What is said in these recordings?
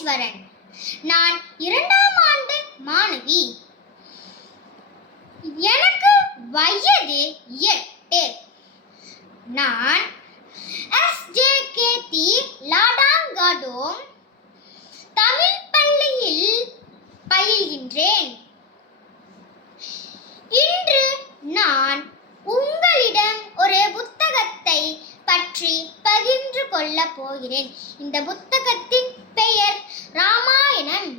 ராஜேஸ்வரன். நான் 2ஆம் ஆண்டு மாணவி. எனக்கு வயது 8. நான் SJKT லாடாங்காடோம் தமிழ் பள்ளியில் பயில்கின்றேன். இன்று நான் உங்களிடம் ஒரு புத்தகத்தை பற்றி பகிர்ந்து கொள்ளப் போகிறேன். இந்த புத்தகத்தின் பெயர் ராமாயணம்.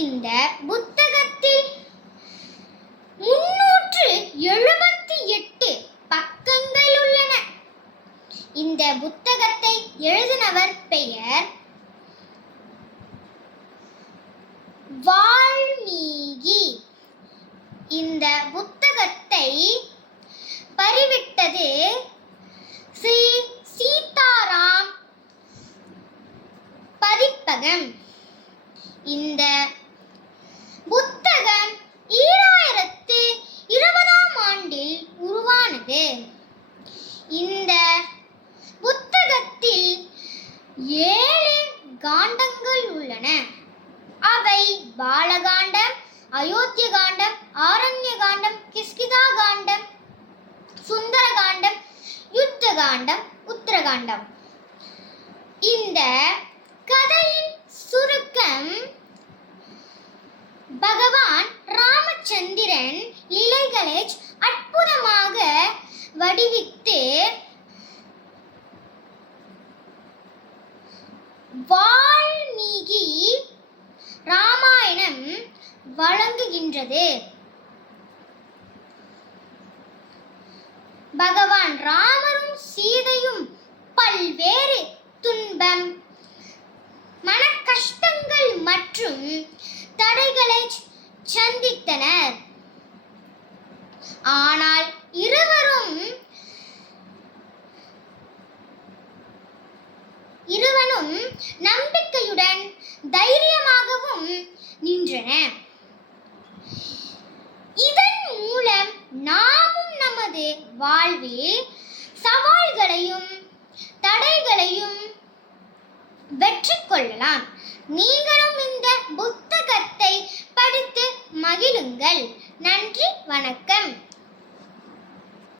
இந்த புத்தகத்தில் 378 பக்கங்கள் உள்ளன. இந்த புத்தகத்தை எழுதினவர் பெயர் வால்மீகி. இந்த புத்தகத்தை பதிவிட்டது ஸ்ரீ சீதாராம் பதிப்பகம். இந்த புத்தகம் 2020ஆம் ஆண்டில் உருவானது. இந்த புத்தகத்தில் 7 காண்டங்கள் உள்ளன. அவை பாலகாண்டம், அயோத்திய காண்டம், ஆரண்ய காண்டம், கிஷ்கிந்தா காண்டம், சுந்தர காண்டம், யுத்த காண்டம், உத்தரகாண்டம். இந்த கதையின் சுருக்கம்: பகவான் ராமச்சந்திரன் லீலைகளை அற்புதமாக வடிவித்து வால்மீகி ராமாயணம் வழங்குகின்றது. பகவான் ராமரும் சீதையும் பல்வேறு துன்பம், மன கஷ்டங்கள் மற்றும் தடைகளை சந்தித்தனர். ஆனால் இருவரும் நம்பிக்கையுடன் தைரியமாகவும் நின்றனர். இதன் மூலம் நாமும் நமது வாழ்வில் சவால்களையும் தடைகளையும் வெற்றி கொள்ளலாம். நீங்களும் இந்த புத்தகத்தை படித்து மகிழுங்கள். நன்றி, வணக்கம்.